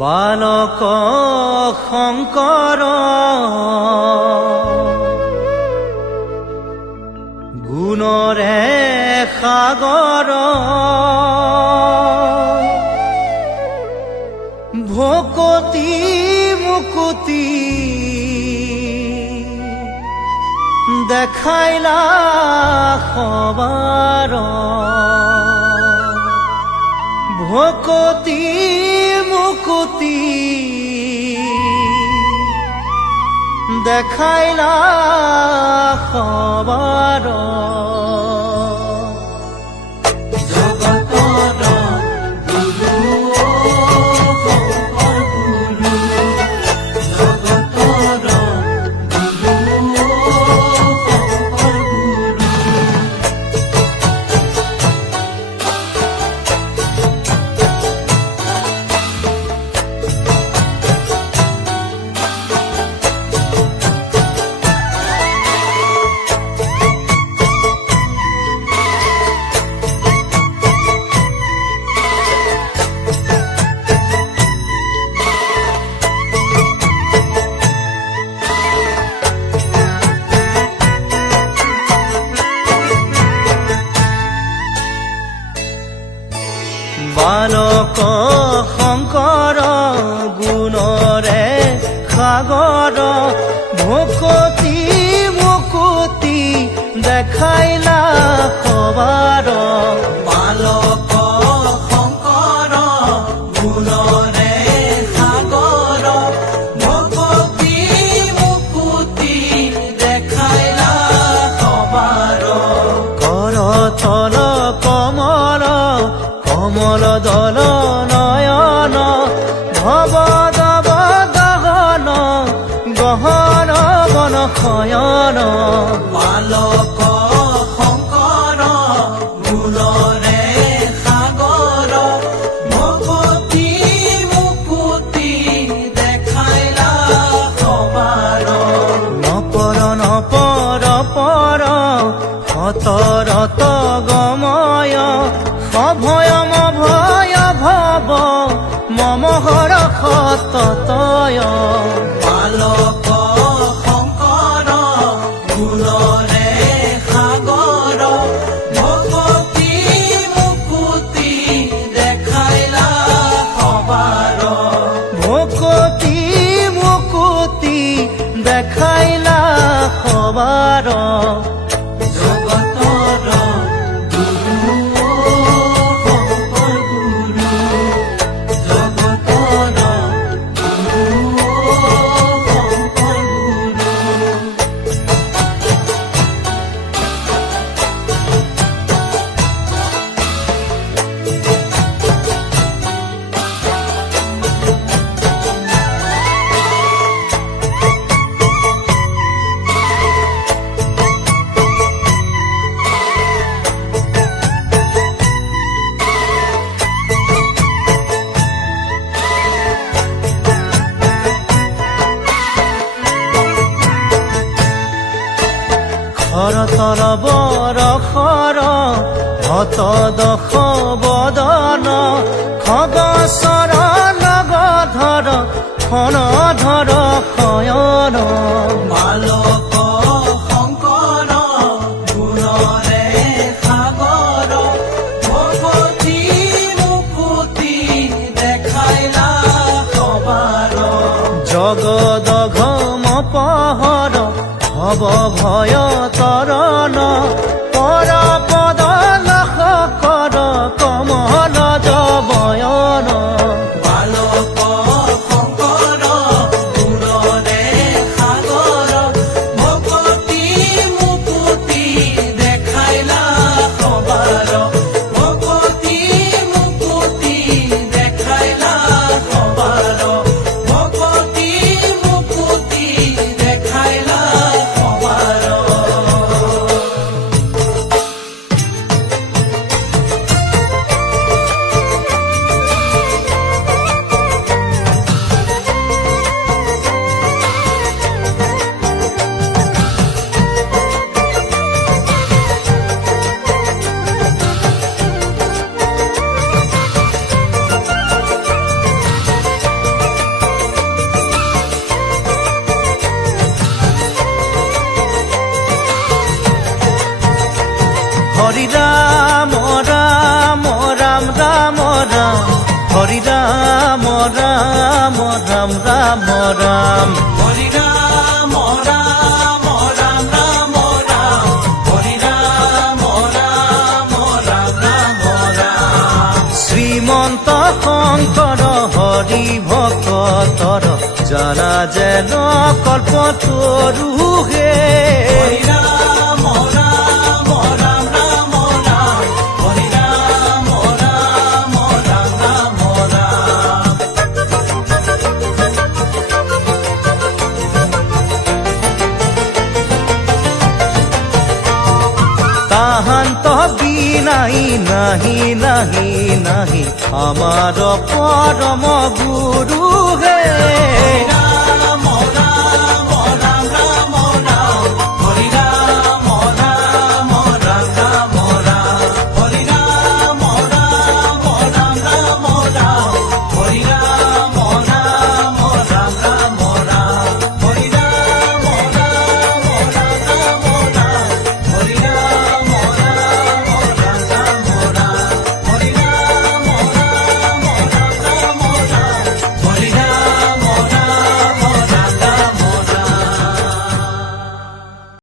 বালক শংকৰ গুণৰে সাগৰ ভকতি মুকুতি দেখাইলা সবাৰ ভকতি মুকুতি দেখাইলা সবাৰ বালক শংকৰ গুণৰে সাগৰ ভকতি মুকুতি দেখাইলা সবাৰ বালক শংকৰ গুণৰে সাগৰ ভকতি মুকুতি দেখাইলা সবাৰ কৰতল কমল কমল দল নয়ন ভব দব গগন গহন বন শয়ন বালক শংকৰ গুণৰে সাগৰ ভকতি মুকুতি দেখাইলা সবাৰ নপৰ নপৰ পৰ সতৰত গময় অভয়ম ভয় ভৱ মম হৰ সততয় বালক শংকৰ গুণৰে সাগৰ ভকতি মুকুতি দেখাইলা সবাৰ ভকতি মুকুতি দেখাইলা সবাৰ খৰতল বৰষৰ হত দশ বদন খগচৰ নগধৰ ফণধৰ শয়ন বালক শংকৰ গুণৰে সাগৰ ভকতি মুকুতি দেখাইলা সবাৰ জগদঘম পহৰ ভৱ ভয় তৰণ পৰ পদ লাখ কৰ কমল জবয়ন বালক শংকৰ গুণৰে সাগৰ ভকতি মুকুতি দেখাইলা সবাৰ ভকতি মুকুতি দেখাইলা সবাৰ ভকতি মুকুতি দেখাইলা সবাৰ ৰাম ৰাম ৰাম হৰি ৰাম ৰাম ৰাম ৰাম ৰাম হৰি ৰাম ৰাম ৰাম ৰাম ৰাম শ্ৰীমন্ত শংকৰ হৰি ভকতৰ জানা যেন কল্প তৰু হে হরি রাম রাম রাম রাম রাম হরি রাম রাম রাম রাম রাম তাহান্ত বিনাই নাহি নাহি নাহি আমার পরম গুরু হে